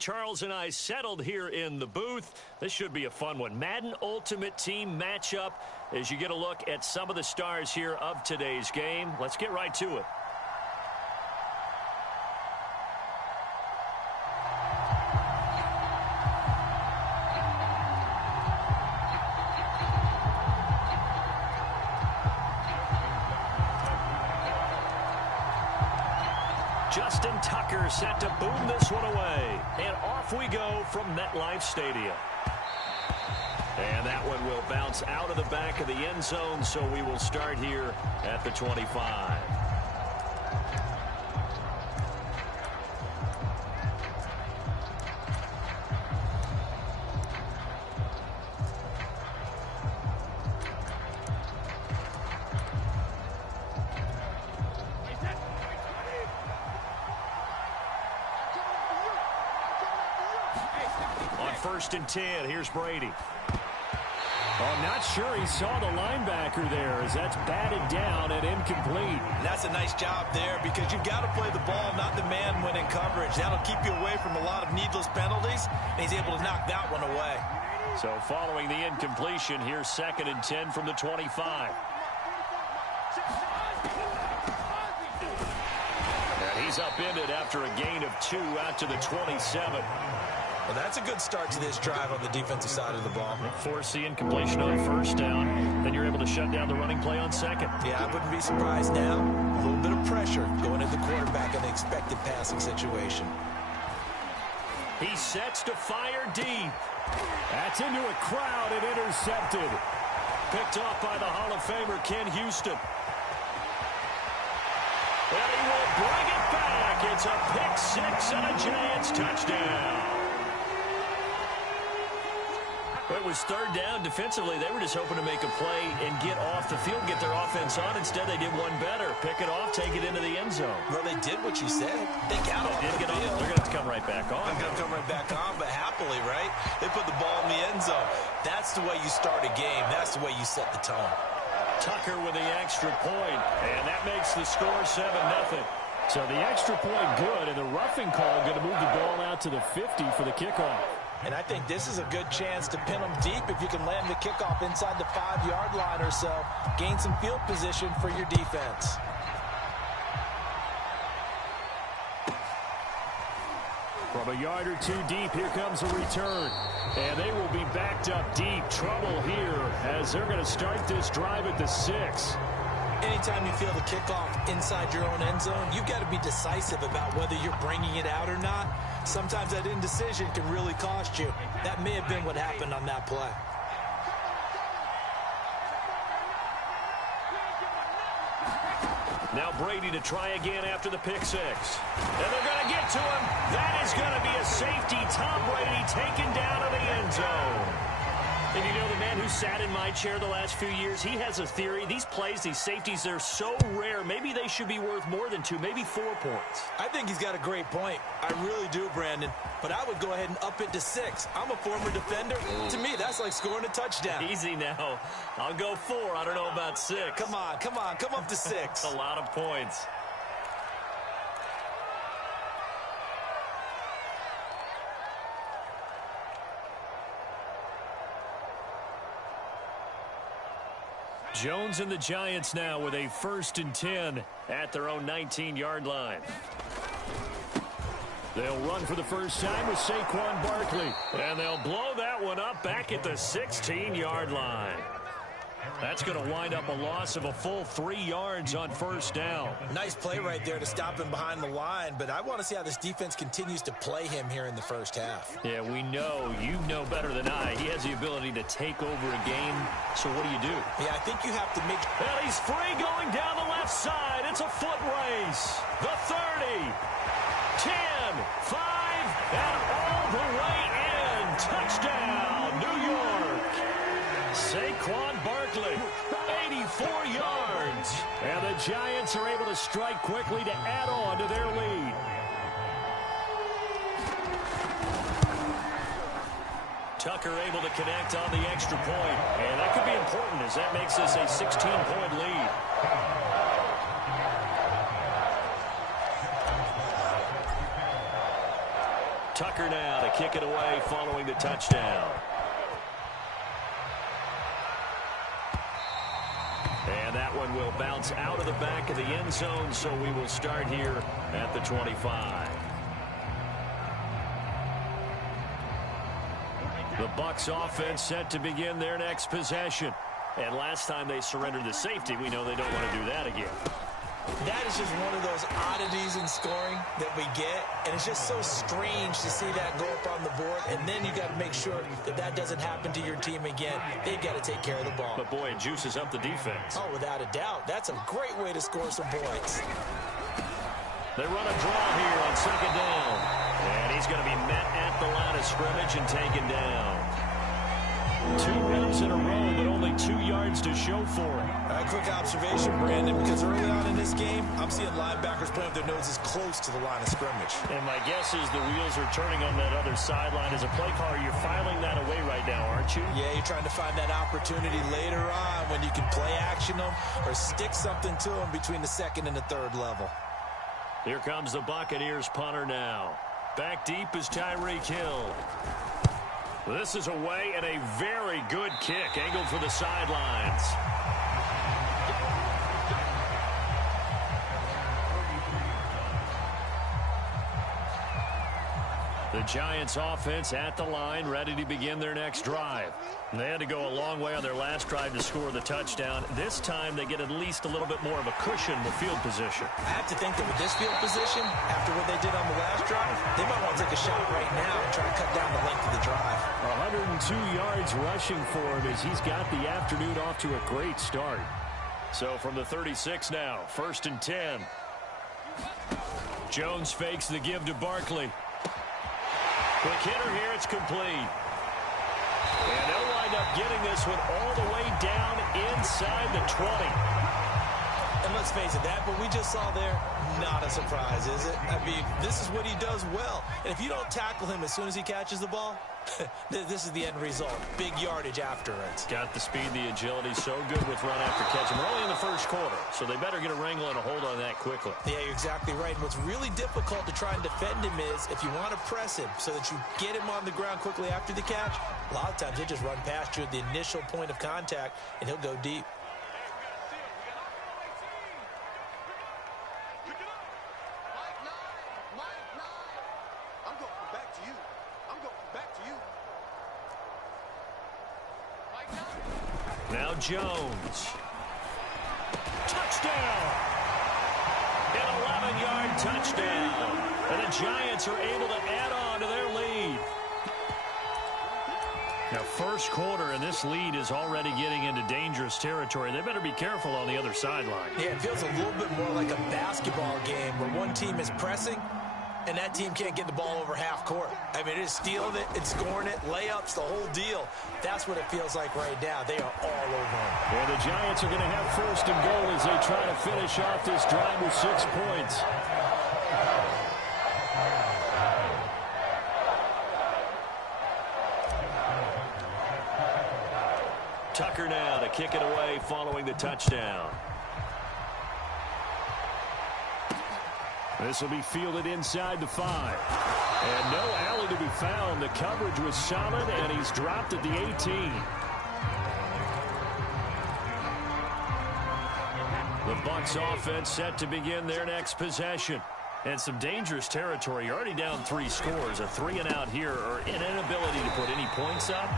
Charles and I settled here in the booth. This should be a fun one. Madden Ultimate Team matchup as you get a look at some of the stars here of today's game. Let's get right to it. Justin Tucker set to boom this one away. And off we go from MetLife Stadium. And that one will bounce out of the back of the end zone, so we will start here at the 25. First and 10. Here's Brady. Oh, I'm not sure he saw the linebacker there as that's batted down and incomplete. That's a nice job there because you've got to play the ball, not the man when in coverage. That'll keep you away from a lot of needless penalties, and he's able to knock that one away. So following the incompletion, here's second and 10 from the 25. And he's upended after a gain of 2 out to the 27. Well, that's a good start to this drive on the defensive side of the ball. Force the incompletion on first down. Then you're able to shut down the running play on second. Yeah, I wouldn't be surprised now. A little bit of pressure going at the quarterback in the expected passing situation. He sets to fire deep. That's into a crowd and intercepted. Picked off by the Hall of Famer, Ken Houston. And he will bring it back. It's a pick six and a Giants touchdown. It was third down. Defensively, they were just hoping to make a play and get off the field, get their offense on. Instead, they did one better. Pick it off, take it into the end zone. Well, they did what you said. They got off the field. They're going to have to come right back on. They're going to come right back on, but happily, right? They put the ball in the end zone. That's the way you start a game. That's the way you set the tone. Tucker with the extra point, and that makes the score 7-0. So the extra point good, and the roughing call going to move the ball out to the 50 for the kickoff. And I think this is a good chance to pin them deep if you can land the kickoff inside the 5-yard line or so. Gain some field position for your defense. From a yard or two deep, here comes a return. And they will be backed up deep. Trouble here as they're going to start this drive at the 6. Anytime you feel the kickoff inside your own end zone, you've got to be decisive about whether you're bringing it out or not. Sometimes that indecision can really cost you. That may have been what happened on that play. Now Brady to try again after the pick six. And they're going to get to him. That is going to be a safety. Tom Brady taken down to the end zone. And you know, the man who sat in my chair the last few years, he has a theory. These plays, these safeties, they're so rare. Maybe they should be worth more than 2, maybe 4 points. I think he's got a great point. I really do, Brandon. But I would go ahead and up it to 6. I'm a former defender. To me, that's like scoring a touchdown. Easy now. I'll go 4. I don't know about 6. Come on. Come up to 6. A lot of points. Jones and the Giants now with a 1st and 10 at their own 19-yard line. They'll run for the first time with Saquon Barkley. And they'll blow that one up back at the 16-yard line. That's going to wind up a loss of a full 3 yards on first down. Nice play right there to stop him behind the line, but I want to see how this defense continues to play him here in the first half. Yeah, we know, you know better than I, he has the ability to take over a game, so what do you do? Yeah, I think you have to make... And he's free going down the left side. It's a foot race. The 30, 10, 5, and all the way in. Touchdown, New York. Saquon Barkley, 84 yards. And the Giants are able to strike quickly to add on to their lead. Tucker able to connect on the extra point. And that could be important as that makes this a 16-point lead. Tucker now to kick it away following the touchdown. And that one will bounce out of the back of the end zone, so we will start here at the 25. The Bucs offense set to begin their next possession. And last time they surrendered the safety, we know they don't want to do that again. That is just one of those oddities in scoring that we get, and it's just so strange to see that go up on the board, and then you got to make sure that that doesn't happen to your team again. They've got to take care of the ball. But, boy, it juices up the defense. Oh, without a doubt. That's a great way to score some points. They run a draw here on second down, and he's going to be met at the line of scrimmage and taken down. 2 runs in a row, but only 2 yards to show for him. A quick observation, Brandon, because early on in this game, I'm seeing linebackers playing with their noses close to the line of scrimmage. And my guess is the wheels are turning on that other sideline. As a play caller, you're filing that away right now, aren't you? Yeah, you're trying to find that opportunity later on when you can play action them or stick something to them between the second and the third level. Here comes the Buccaneers punter now. Back deep is Tyreek Hill. This is away and a very good kick, angled for the sidelines. The Giants offense at the line, ready to begin their next drive. They had to go a long way on their last drive to score the touchdown. This time they get at least a little bit more of a cushion with field position. I have to think that with this field position, after what they did on the last drive, they might want to take a shot right now and try to cut down the length of the drive. 102 yards rushing for him as he's got the afternoon off to a great start. So from the 36 now, 1st and 10. Jones fakes the give to Barkley. Quick hitter here, it's complete. And they'll wind up getting this one all the way down inside the 20. And let's face it, that what we just saw there, not a surprise, is it? I mean, this is what he does well. And if you don't tackle him as soon as he catches the ball, this is the end result. Big yardage afterwards. Got the speed, the agility, so good with run after catch. And we're only in the first quarter, so they better get a wrangle and a hold on that quickly. Yeah, you're exactly right. And what's really difficult to try and defend him is if you want to press him so that you get him on the ground quickly after the catch, a lot of times he'll just run past you at the initial point of contact, and he'll go deep. Now Jones. Touchdown! An 11-yard touchdown. And the Giants are able to add on to their lead. Now, first quarter, and this lead is already getting into dangerous territory. They better be careful on the other sideline. Yeah, it feels a little bit more like a basketball game where one team is pressing and that team can't get the ball over half court. I mean, it is stealing it, it's scoring it, layups, the whole deal. That's what it feels like right now. They are all over them. Well, the Giants are going to have 1st and goal as they try to finish off this drive with 6 points. Tucker now to kick it away following the touchdown. This will be fielded inside the 5. And no alley to be found. The coverage was solid, and he's dropped at the 18. The Bucs offense set to begin their next possession. And some dangerous territory. You're already down 3 scores. A 3-and-out here, or an inability to put any points up.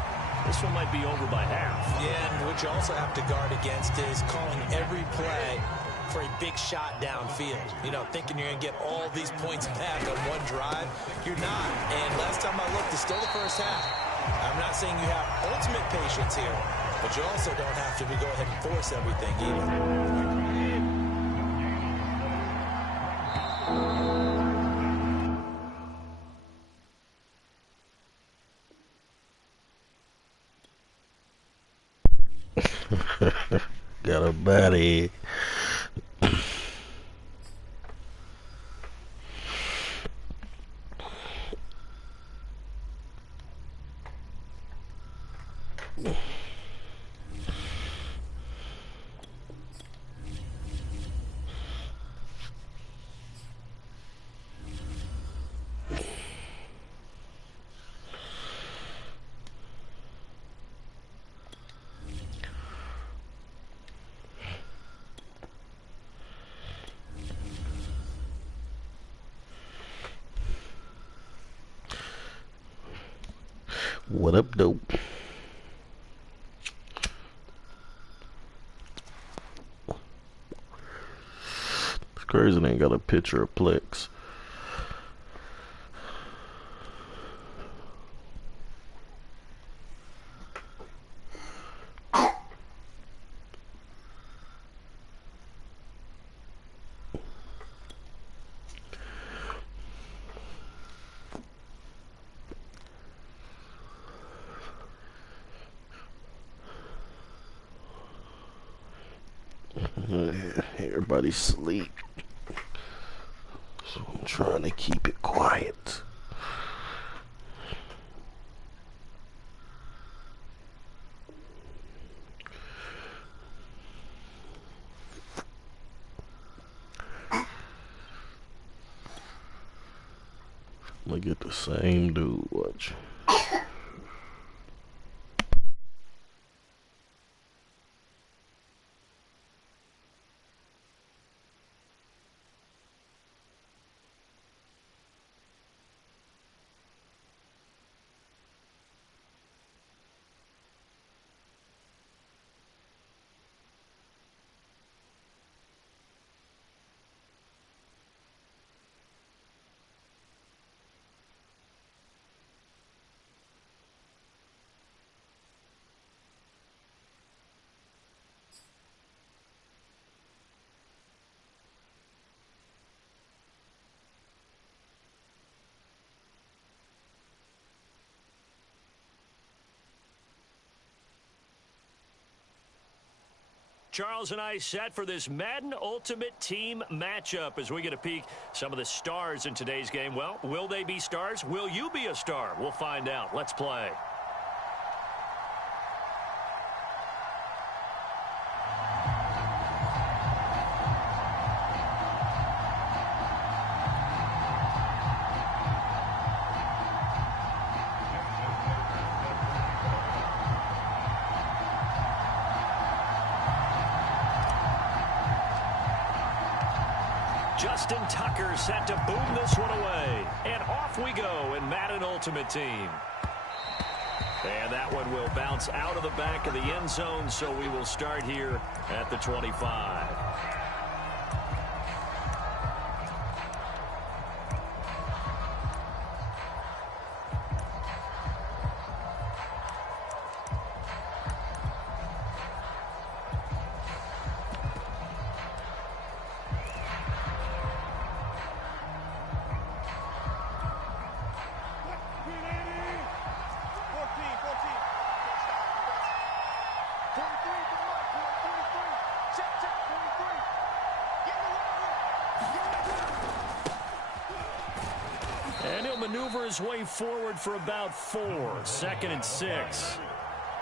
This one might be over by half. Yeah, and what you also have to guard against is calling every play for a big shot downfield. You know, thinking you're going to get all these points back on one drive. You're not. And last time I looked, it's still the first half. I'm not saying you have ultimate patience here, but you also don't have to go ahead and force everything either. Got a baddie. What up, dope? It's crazy they ain't got a picture of Plex. Everybody sleep, so I'm trying to keep it quiet. I'm gonna get the same dude, watch. Charles and I set for this Madden Ultimate Team matchup as we get a peek some of the stars in today's game. Well, will they be stars? Will you be a star? We'll find out. Let's play. Justin Tucker set to boom this one away. And off we go in Madden Ultimate Team. And that one will bounce out of the back of the end zone, so we will start here at the 25. And he'll maneuver his way forward for about 4. 2nd and 6.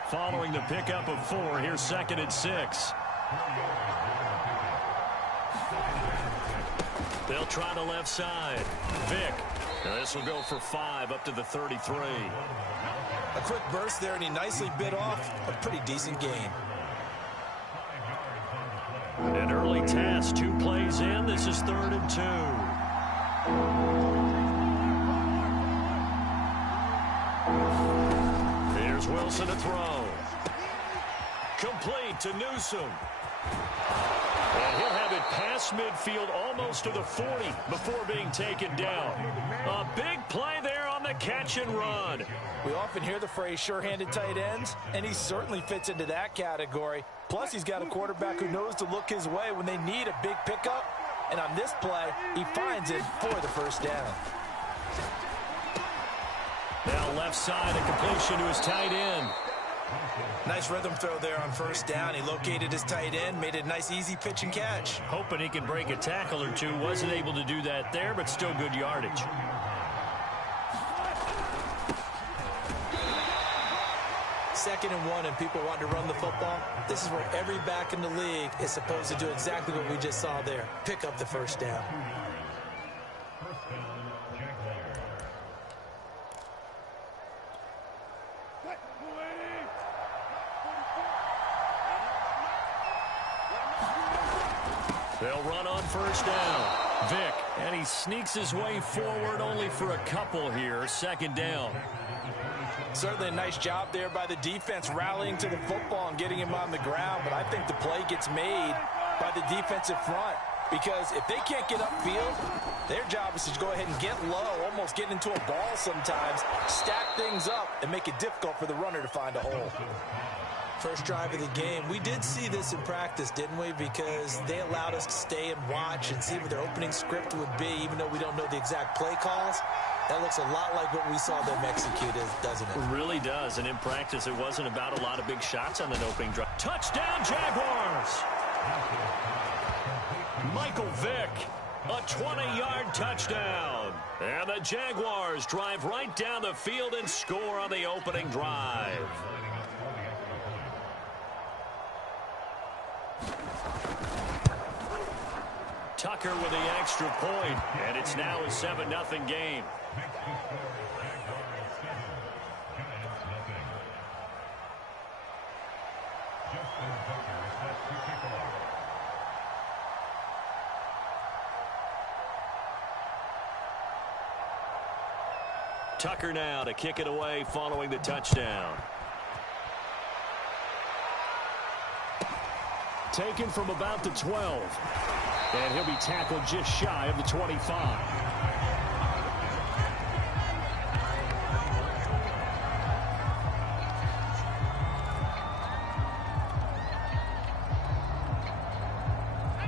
Following the pickup of 4, here's 2nd and 6. They'll try the left side. Vick. And this will go for 5 up to the 33. A quick burst there, and he nicely bit off a pretty decent gain. An early task, 2 plays in. This is 3rd and 2. Here's Wilson to throw. Complete to Newsome. And he'll have it past midfield almost to the 40 before being taken down. A big play there on the catch and run. We often hear the phrase sure-handed tight ends, and he certainly fits into that category. Plus, he's got a quarterback who knows to look his way when they need a big pickup. And on this play, he finds it for the first down. Now left side, a completion to his tight end. Nice rhythm throw there on first down. He located his tight end, made a nice easy pitch and catch. Hoping he can break a tackle or two. Wasn't able to do that there, but still good yardage. Second and 1, and people want to run the football. This is where every back in the league is supposed to do exactly what we just saw there. Pick up the first down. They'll run on first down. Vick, and he sneaks his way forward only for a couple here. 2nd down. Certainly a nice job there by the defense rallying to the football and getting him on the ground, but I think the play gets made by the defensive front because if they can't get upfield, their job is to go ahead and get low, almost get into a ball sometimes, stack things up, and make it difficult for the runner to find a hole. First drive of the game. We did see this in practice, didn't we? Because they allowed us to stay and watch and see what their opening script would be, even though we don't know the exact play calls. That looks a lot like what we saw them execute, doesn't it? It really does. And in practice, it wasn't about a lot of big shots on that opening drive. Touchdown, Jaguars! Michael Vick, a 20-yard touchdown. And the Jaguars drive right down the field and score on the opening drive. Tucker with the extra point, and it's now a 7-0 game. Tucker now to kick it away following the touchdown. Taken from about the 12. And he'll be tackled just shy of the 25.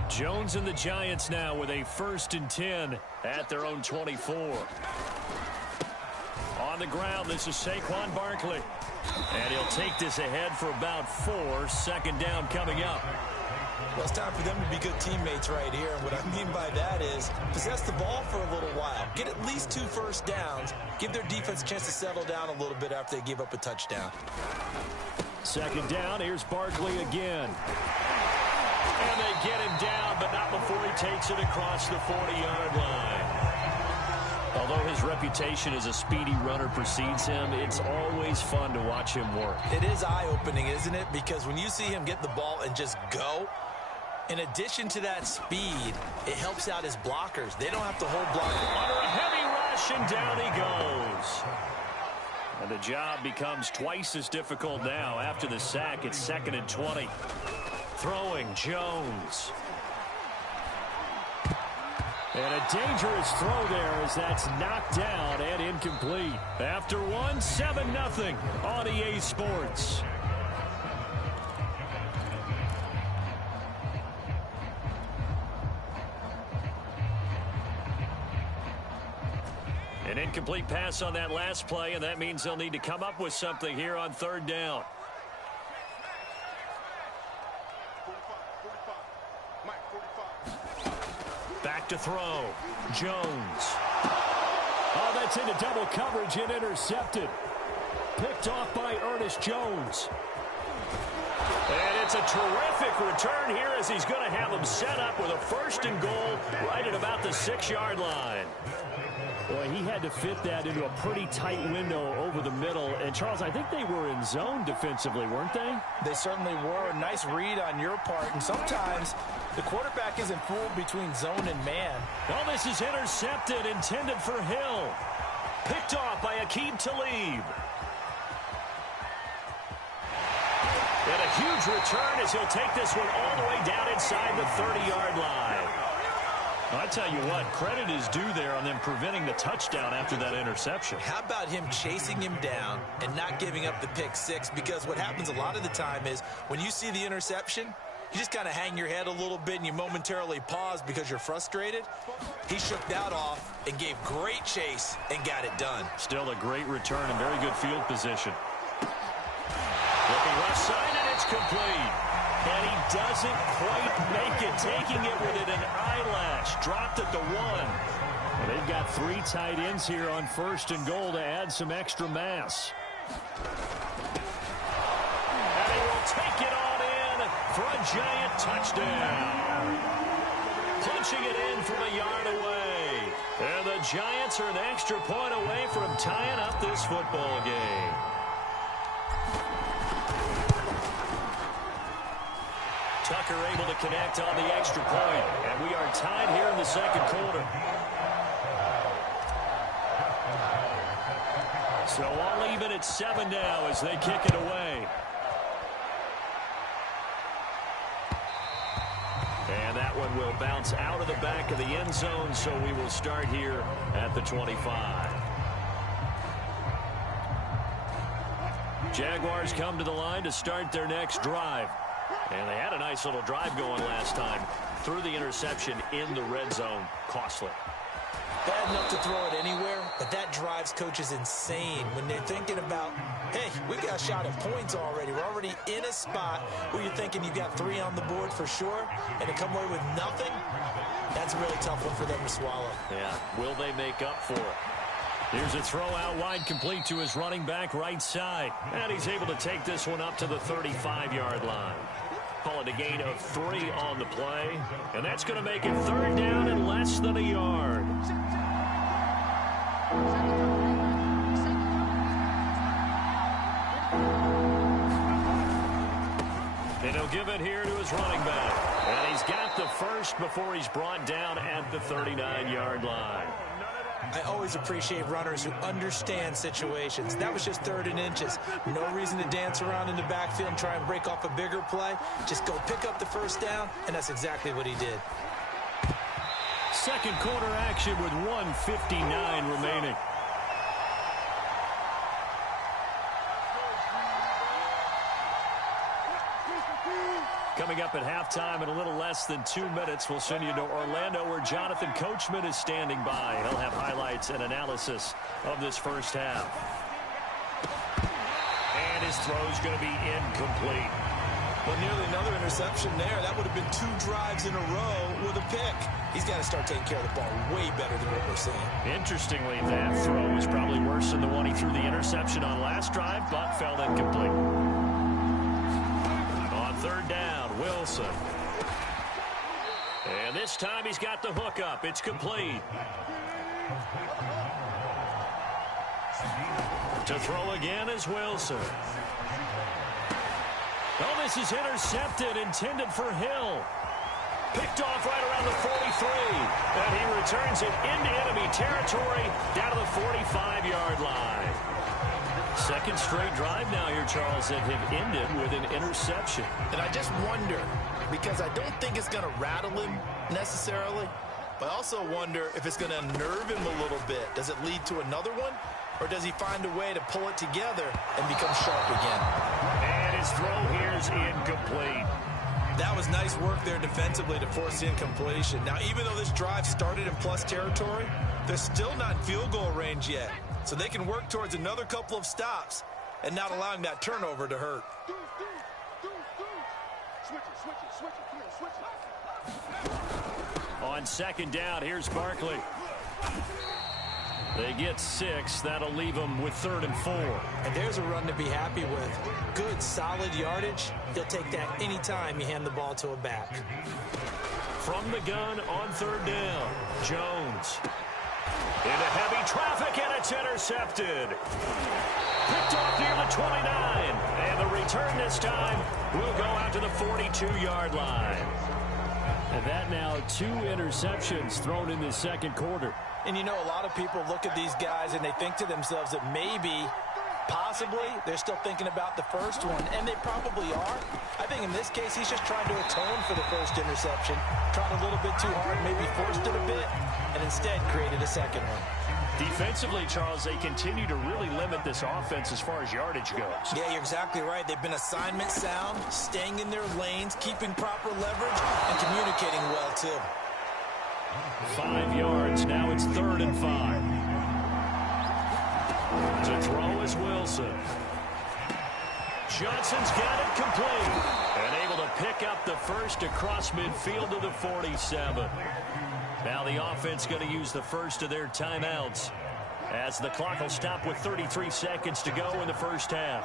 Jones and the Giants now with a 1st and 10 at their own 24. On the ground, this is Saquon Barkley. And he'll take this ahead for about 4. 2nd down coming up. Well, it's time for them to be good teammates right here. And what I mean by that is possess the ball for a little while. Get at least 2 first downs. Give their defense a chance to settle down a little bit after they give up a touchdown. 2nd down. Here's Barkley again. And they get him down, but not before he takes it across the 40-yard line. Although his reputation as a speedy runner precedes him, it's always fun to watch him work. It is eye-opening, isn't it? Because when you see him get the ball and just go, in addition to that speed, it helps out his blockers. They don't have to hold blockers. Under a heavy rush, and down he goes. And the job becomes twice as difficult now. After the sack, it's 2nd and 20. Throwing, Jones. And a dangerous throw there as that's knocked down and incomplete. After one, 7-0 on EA Sports. An incomplete pass on that last play, and that means they'll need to come up with something here on 3rd down. Back to throw. Jones. Oh, that's into double coverage and intercepted. Picked off by Ernest Jones. And it's a terrific return here as he's going to have them set up with a 1st and goal right at about the 6-yard line. Boy, he had to fit that into a pretty tight window over the middle. And, Charles, I think they were in zone defensively, weren't they? They certainly were. A nice read on your part. And sometimes the quarterback isn't fooled between zone and man. Well, this is intercepted, intended for Hill. Picked off by Aqib Talib. And a huge return as he'll take this one all the way down inside the 30-yard line. I tell you what, credit is due there on them preventing the touchdown after that interception. How about him chasing him down and not giving up the pick 6? Because what happens a lot of the time is when you see the interception, you just kind of hang your head a little bit and you momentarily pause because you're frustrated. He shook that off and gave great chase and got it done. Still a great return and very good field position. Looking left side, and it's complete. And he doesn't quite make it, taking it within an eyelash. Dropped at the 1. Well, they've got 3 tight ends here on 1st and goal to add some extra mass. And he will take it on in for a giant touchdown. Punching it in from a yard away. And the Giants are an extra point away from tying up this football game. Tucker able to connect on the extra point. And we are tied here in the 2nd quarter. So all even at 7 now as they kick it away. And that one will bounce out of the back of the end zone, so we will start here at the 25. Jaguars come to the line to start their next drive. And they had a nice little drive going last time. Threw the interception in the red zone. Costly. Bad enough to throw it anywhere, but that drives coaches insane when they're thinking about, hey, we got a shot at points already. We're already in a spot where you're thinking you got 3 on the board for sure, and to come away with nothing, that's a really tough one for them to swallow. Yeah, will they make up for it? Here's a throw out wide, complete to his running back right side. And he's able to take this one up to the 35-yard line. Call it a gain of 3 on the play. And that's going to make it 3rd down and less than a yard. And he'll give it here to his running back. And he's got the first before he's brought down at the 39-yard line. I always appreciate runners who understand situations. That was just 3rd and inches. No reason to dance around in the backfield and try and break off a bigger play. Just go pick up the first down, and that's exactly what he did. Second quarter action with 1:59 remaining. Coming up at halftime in a little less than 2 minutes, we'll send you to Orlando where Jonathan Coachman is standing by. He'll have highlights and analysis of this first half. And his throw's going to be incomplete. Well, nearly another interception there. That would have been 2 drives in a row with a pick. He's got to start taking care of the ball way better than what we're seeing. Interestingly, that throw was probably worse than the one he threw the interception on last drive, but fell incomplete. On 3rd down, Wilson. And this time he's got the hook up. It's complete. To throw again is Wilson. Oh, this is intercepted, intended for Hill. Picked off right around the 43. And he returns it into enemy territory down to the 45-yard line. Second straight drive now here, Charles, that have ended with an interception. And I just wonder, because I don't think it's going to rattle him necessarily, but I also wonder if it's going to unnerve him a little bit. Does it lead to another one? Or does he find a way to pull it together and become sharp again? And his throw here is incomplete. That was nice work there defensively to force the incompletion. Now, even though this drive started in plus territory, they're still not in field goal range yet. So they can work towards another couple of stops and not allowing that turnover to hurt. On 2nd down, here's Barkley. They get 6. That'll leave them with 3rd and 4. And there's a run to be happy with. Good, solid yardage. You'll take that anytime you hand the ball to a back. From the gun on 3rd down, Jones. Into heavy traffic, and it's intercepted. Picked off near the 29. And the return this time will go out to the 42-yard line. And that now 2 interceptions thrown in the second quarter. And you know, a lot of people look at these guys and they think to themselves that maybe, possibly, they're still thinking about the first one. And they probably are. I think in this case, he's just trying to atone for the first interception. Tried a little bit too hard, maybe forced it a bit, and instead created a second one. Defensively, Charles, they continue to really limit this offense as far as yardage goes. Yeah, you're exactly right. They've been assignment sound, staying in their lanes, keeping proper leverage, and communicating well, too. 5 yards. Now it's 3rd and 5. To throw is Wilson. Johnson's got it complete. And able to pick up the first across midfield to the 47. Now the offense going to use the first of their timeouts as the clock will stop with 33 seconds to go in the first half.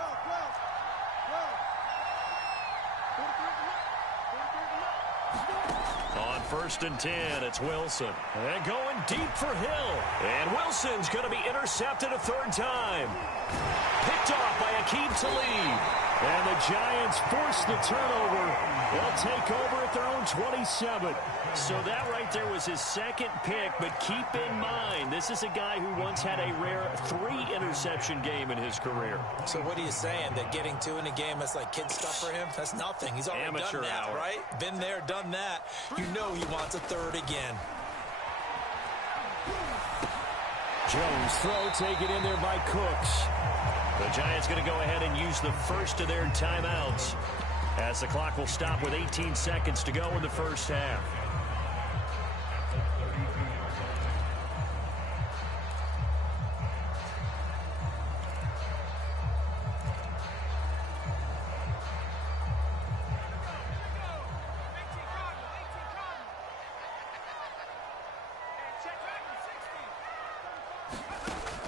On 1st and 10, it's Wilson. And going deep for Hill. And Wilson's going to be intercepted a 3rd time. Picked off by Aqib Talib. And the Giants force the turnover. They'll take over at their own 27. So that right there was his second pick, but keep in mind, this is a guy who once had a rare 3-interception game in his career. So what are you saying, that getting 2 in a game is like kid stuff for him? That's nothing. He's already Amateur done that, hour. right? Been there, done that. You know he wants a third again. Jones throw taken in there by Cooks. The Giants going to go ahead and use the first of their timeouts as the clock will stop with 18 seconds to go in the first half.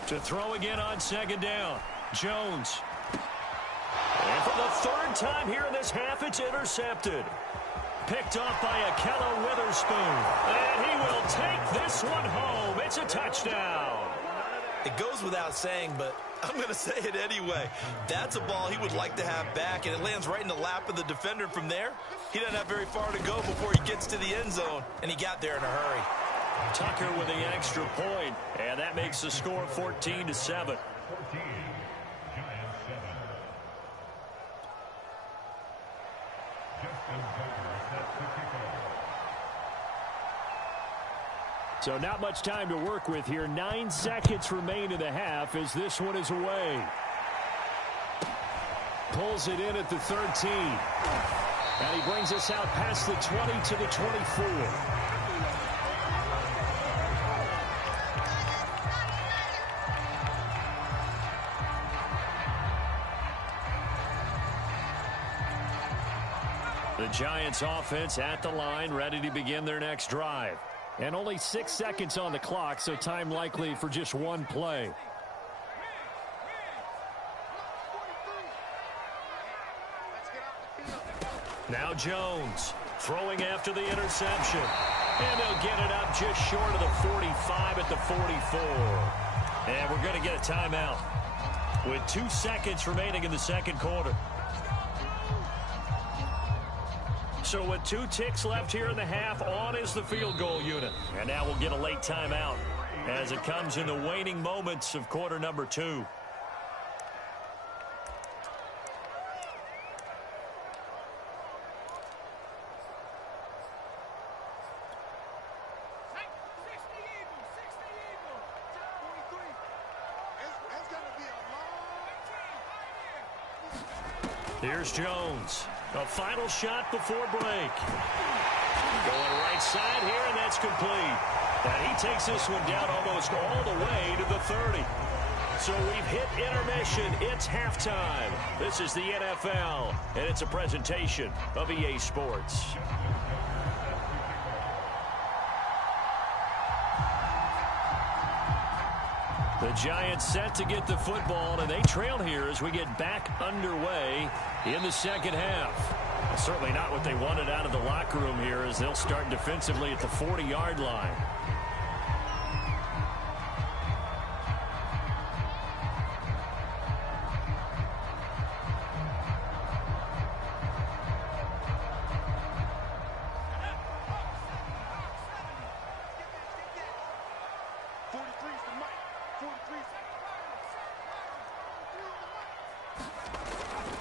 To throw again on second down. Jones. And for the third time here in this half, it's intercepted. Picked off by Akello Witherspoon. And he will take this one home. It's a touchdown. It goes without saying, but I'm going to say it anyway. That's a ball he would like to have back, and it lands right in the lap of the defender from there. He doesn't have very far to go before he gets to the end zone, and he got there in a hurry. Tucker with the extra point, and that makes the score 14-7. So not much time to work with here. 9 seconds remain in the half as this one is away. Pulls it in at the 13. And he brings us out past the 20 to the 24. The Giants offense at the line, ready to begin their next drive. And only 6 seconds on the clock, so time likely for just one play. Now Jones throwing after the interception. And they'll get it up just short of the 45 at the 44. And we're going to get a timeout with 2 seconds remaining in the second quarter. So with 2 ticks left here in the half, on is the field goal unit. And now we'll get a late timeout as it comes in the waning moments of quarter number 2. Here's Jones. A final shot before break. Going right side here, and that's complete. And he takes this one down almost all the way to the 30. So we've hit intermission. It's halftime. This is the NFL, and it's a presentation of EA Sports. The Giants set to get the football, and they trail here as we get back underway in the second half. Certainly not what they wanted out of the locker room here as they'll start defensively at the 40-yard line.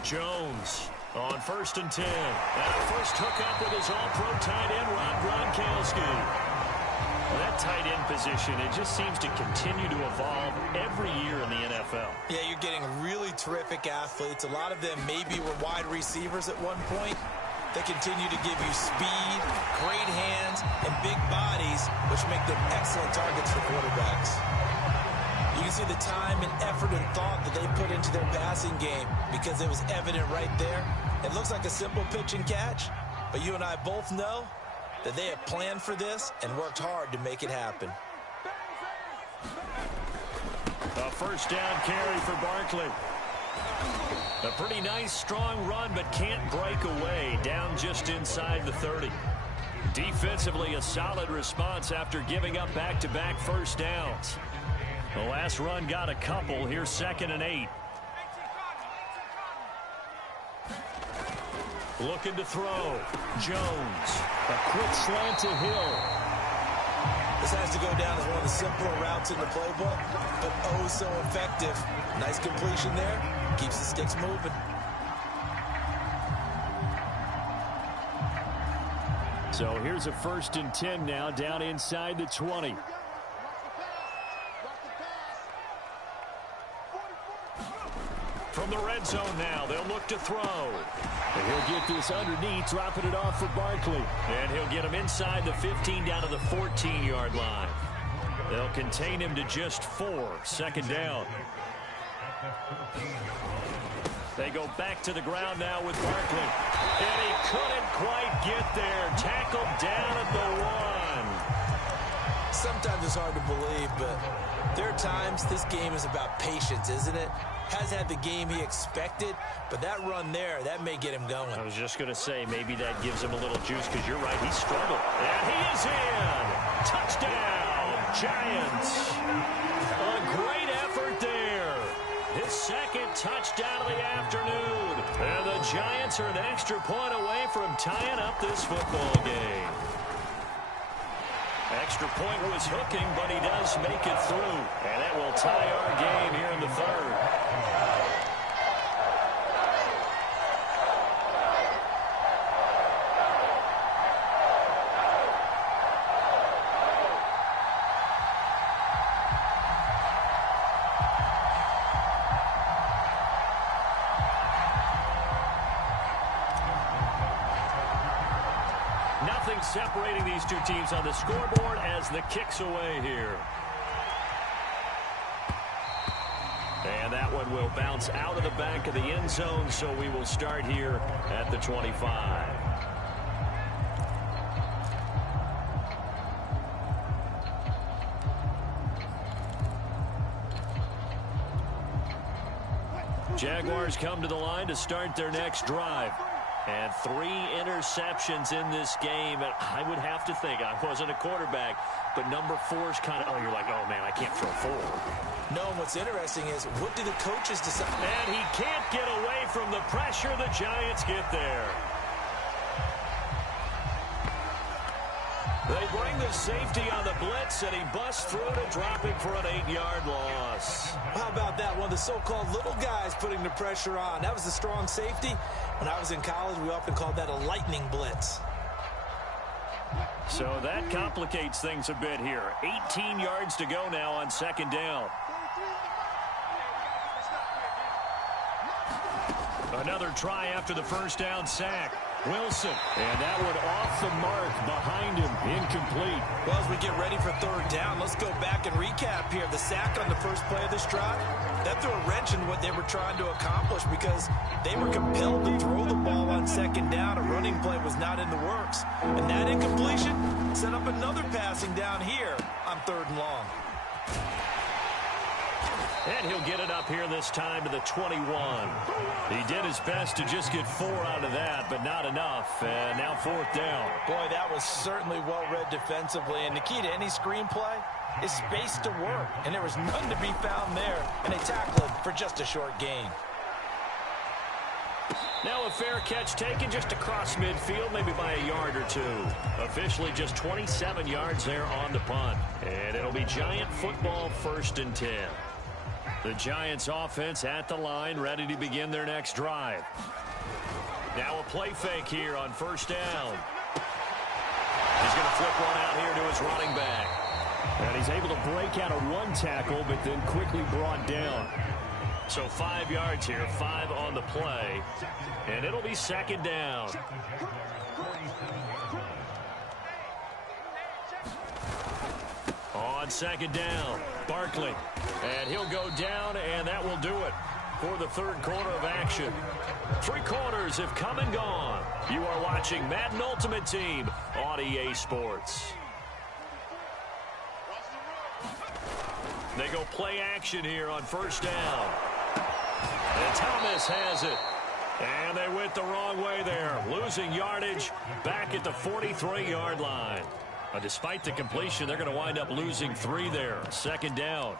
Jones on 1st and 10. And a first hookup with his all-pro tight end, Rob Gronkowski. Well, that tight end position, it just seems to continue to evolve every year in the NFL. Yeah, you're getting really terrific athletes. A lot of them maybe were wide receivers at one point. They continue to give you speed, great hands, and big bodies, which make them excellent targets for quarterbacks. You can see the time and effort and thought that they put into their passing game because it was evident right there. It looks like a simple pitch and catch, but you and I both know that they have planned for this and worked hard to make it happen. A first down carry for Barkley. A pretty nice, strong run, but can't break away. Down just inside the 30. Defensively, a solid response after giving up back-to-back first downs. The last run got a couple. Here's 2nd and 8. Looking to throw. Jones. A quick slant to Hill. This has to go down as one of the simpler routes in the playbook, but oh so effective. Nice completion there. Keeps the sticks moving. So here's a 1st and 10 now, down inside the 20. From the red zone now, they'll look to throw. And he'll get this underneath, dropping it off for Barkley. And he'll get him inside the 15 down to the 14-yard line. They'll contain him to just 4. 2nd down. They go back to the ground now with Barkley. And he couldn't quite get there. Tackled down at the 1. Sometimes it's hard to believe, but there are times this game is about patience, isn't it? Has had the game he expected, but that run there, that may get him going. I was just going to say, maybe that gives him a little juice, because you're right, he struggled. And he is in! Touchdown, Giants! A great effort there. His 2nd touchdown of the afternoon. And the Giants are an extra point away from tying up this football game. Extra point was hooking, but he does make it through. And that will tie our game here in the 3rd. Nothing separating these two teams on the scoreboard as the kick's away here. And that one will bounce out of the back of the end zone, so we will start here at the 25. Jaguars come to the line to start their next drive. And 3 interceptions in this game. And I would have to think, I wasn't a quarterback, but number 4 is kind of, oh, you're like, oh, man, I can't throw 4. No, and what's interesting is, what do the coaches decide? And he can't get away from the pressure. The Giants get there. They bring the safety on the blitz, and he busts through to drop him for an 8-yard loss. How about that? One of the so-called little guys putting the pressure on. That was the strong safety. When I was in college, we often called that a lightning blitz. So that complicates things a bit here. 18 yards to go now on 2nd down. Another try after the 1st down sack. Wilson, and that one off the mark behind him, incomplete. Well, as we get ready for 3rd down, let's go back and recap here. The sack on the first play of this drive, that threw a wrench in what they were trying to accomplish because they were compelled to throw the ball on 2nd down. A running play was not in the works. And that incompletion set up another passing down here on 3rd and long. And he'll get it up here this time to the 21. He did his best to just get 4 out of that, but not enough. And now 4th down. Boy, that was certainly well-read defensively. And the key to any screenplay is space to work. And there was none to be found there. And they tackled it for just a short gain. Now a fair catch taken just across midfield, maybe by a yard or 2. Officially just 27 yards there on the punt. And it'll be Giant football 1st and 10. The Giants offense at the line, ready to begin their next drive. Now a play fake here on 1st down. He's going to flip one out here to his running back. And he's able to break out of 1 tackle, but then quickly brought down. So 5 yards here, 5 on the play. And it'll be 2nd down. On 2nd down, Barkley. And he'll go down, and that will do it for the 3rd quarter of action. 3 quarters have come and gone. You are watching Madden Ultimate Team on EA Sports. They go play action here on 1st down. And Thomas has it. And they went the wrong way there, losing yardage back at the 43-yard line. Despite the completion, they're going to wind up losing 3 there. 2nd down.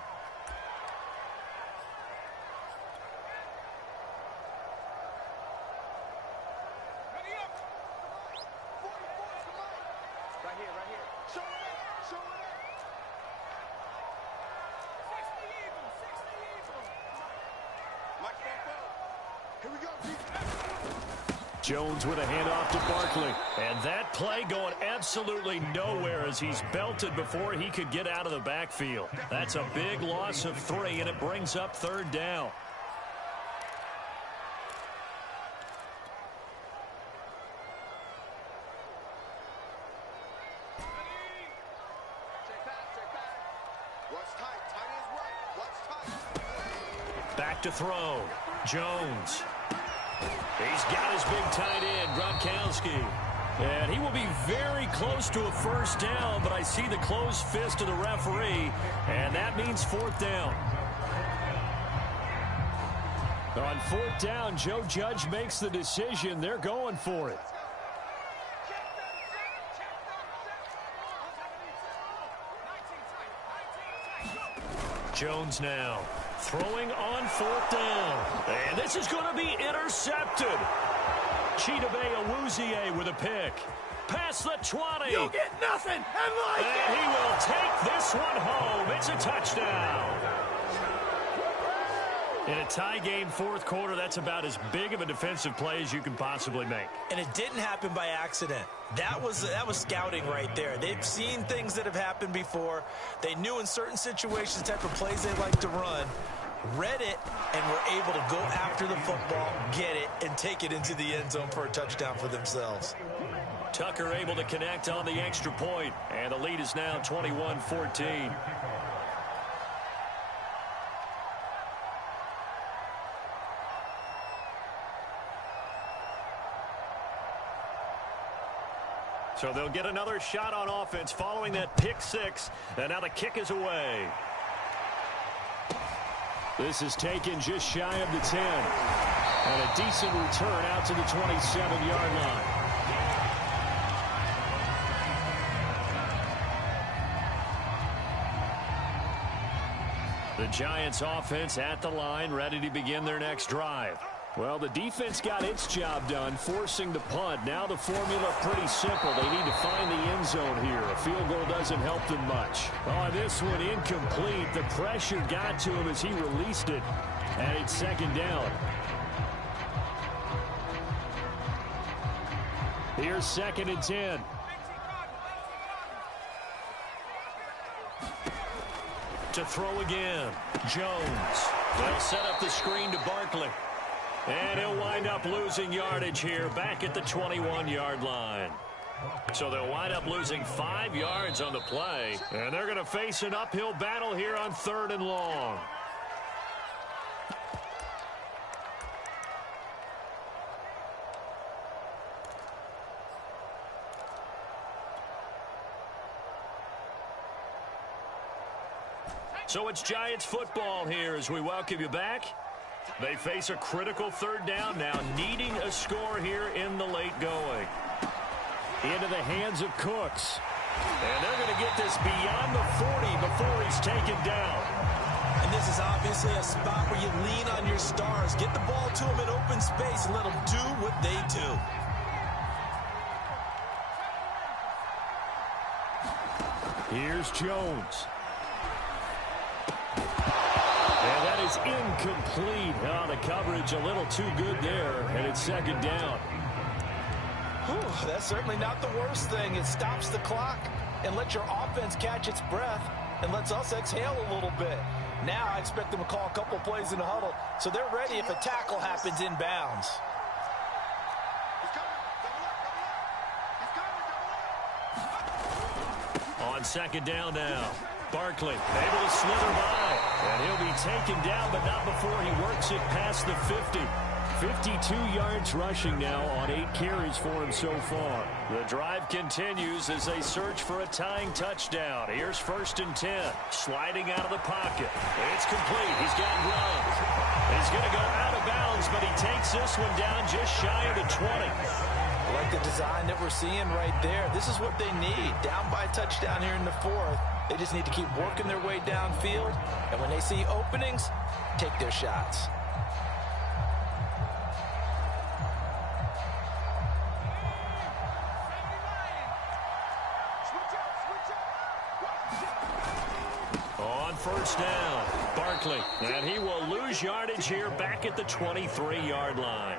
Jones with a handoff to Barkley. And that play going absolutely nowhere as he's belted before he could get out of the backfield. That's a big loss of 3, and it brings up 3rd down. Back to throw. Jones. He's got his big tight end, Gronkowski. And he will be very close to a 1st down, but I see the closed fist of the referee, and that means 4th down. On 4th down, Joe Judge makes the decision. They're going for it. Jones now throwing on 4th down. And this is going to be intercepted. Chidobe Awuzie with a pick. Past the 20. You'll get nothing and like and he will take this one home. It's a touchdown. In a tie game 4th quarter, that's about as big of a defensive play as you can possibly make. And it didn't happen by accident. That was scouting right there. They've seen things that have happened before. They knew in certain situations the type of plays they like to run, read it, and were able to go after the football, get it, and take it into the end zone for a touchdown for themselves. Tucker able to connect on the extra point, and the lead is now 21-14. So they'll get another shot on offense following that pick 6. And now the kick is away. This is taken just shy of the 10. And a decent return out to the 27-yard line. The Giants offense at the line, ready to begin their next drive. Well, the defense got its job done, forcing the punt. Now the formula pretty simple. They need to find the end zone here. A field goal doesn't help them much. Oh, this one incomplete. The pressure got to him as he released it. And it's 2nd down. Here's 2nd and 10. To throw again. Jones. They'll set up the screen to Barkley. And he'll wind up losing yardage here back at the 21-yard line. So they'll wind up losing 5 yards on the play. And they're going to face an uphill battle here on 3rd and long. So it's Giants football here as we welcome you back. They face a critical 3rd down now, needing a score here in the late going. Into the hands of Cooks. And they're going to get this beyond the 40 before he's taken down. And this is obviously a spot where you lean on your stars. Get the ball to them in open space and let them do what they do. Here's Jones. And that is incomplete. Oh, the coverage a little too good there, and it's 2nd down. Whew, that's certainly not the worst thing. It stops the clock and lets your offense catch its breath and lets us exhale a little bit. Now I expect them to call a couple plays in the huddle, so they're ready if a tackle happens inbounds. On 2nd down now. Barkley able to slither by, and he'll be taken down, but not before he works it past the 50. 52 yards rushing now on 8 carries for him so far. The drive continues as they search for a tying touchdown. Here's 1st and 10. Sliding out of the pocket. It's complete. He's got Gronk. He's going to go out of bounds, but he takes this one down just shy of the 20. I like the design that we're seeing right there. This is what they need. Down by a touchdown here in the 4th. They just need to keep working their way downfield. And when they see openings, take their shots. on first down. Barkley, and he will lose yardage here back at the 23-yard line.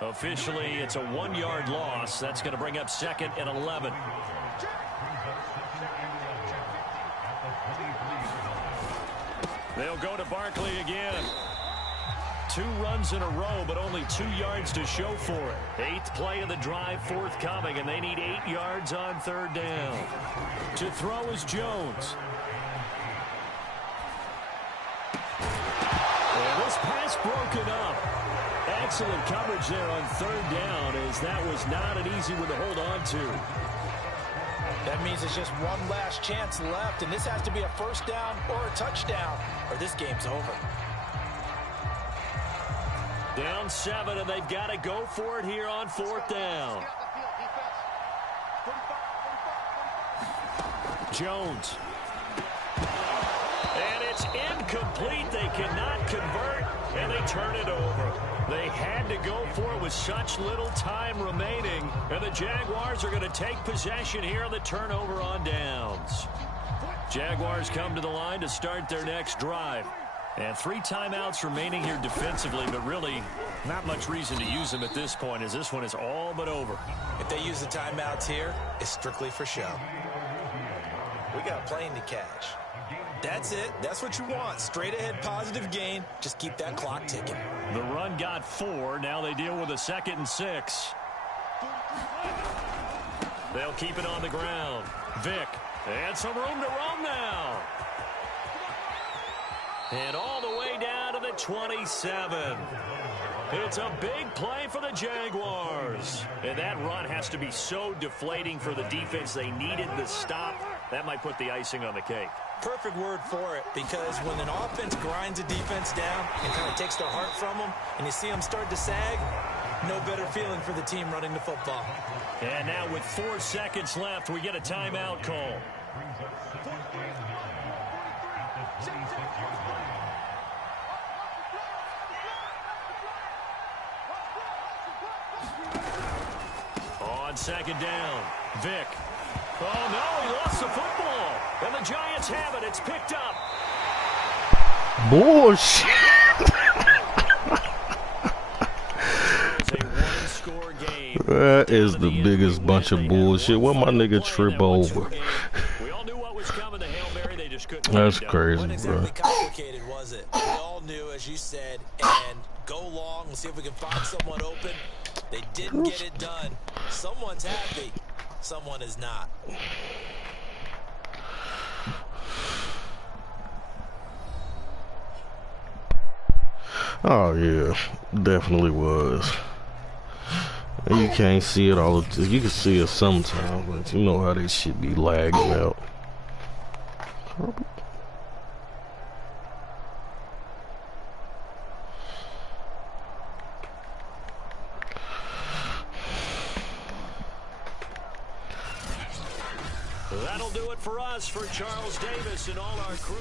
Officially, it's a 1-yard loss. That's going to bring up 2nd and 11. They'll go to Barkley again. 2 runs in a row, but only 2 yards to show for it. 8th play of the drive forthcoming, and they need 8 yards on 3rd down. To throw is Jones. And this pass broken up. Excellent coverage there on 3rd down, as that was not an easy one to hold on to. That means it's just one last chance left, and this has to be a first down or a touchdown, or this game's over. Down 7, and they've got to go for it here on 4th down. Jones. And it's incomplete. They cannot convert, and they turn it over. They had to go for it with such little time remaining, and the Jaguars are going to take possession here on the turnover on downs. Jaguars come to the line to start their next drive. And 3 timeouts remaining here defensively, but really not much reason to use them at this point, as this one is all but over. If they use the timeouts here, it's strictly for show. We got a plane to catch. That's it. That's what you want. Straight ahead positive gain. Just keep that clock ticking. The run got 4. Now they deal with a 2nd and 6. They'll keep it on the ground. Vick. And some room to roam now. And all the way down to the 27. It's a big play for the Jaguars. And that run has to be so deflating for the defense. They needed the stop. That might put the icing on the cake. Perfect word for it, because when an offense grinds a defense down and kind of takes their heart from them, and you see them start to sag, no better feeling for the team running the football. And now with 4 seconds left, we get a timeout call. On 2nd down, Vick. Oh, no, he lost the football. And the Giants have it. It's picked up. Bullshit. That is the biggest bunch of bullshit. What my nigga trip over? We all knew what was coming. The Hail Mary, they just couldn't. That's crazy, Wasn't exactly complicated, was it? We all knew, as you said, and go long and see if we can find someone open. They didn't get it done. Someone's happy. Someone is not. Oh yeah, definitely was. You can't see it all. You can see it sometimes, but you know how this shit be lagging out. That'll do it for us, for Charles Davis and all our crew.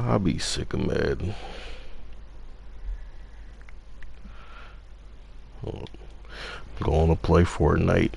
I'll be sick of Madden. I'm going to play Fortnite.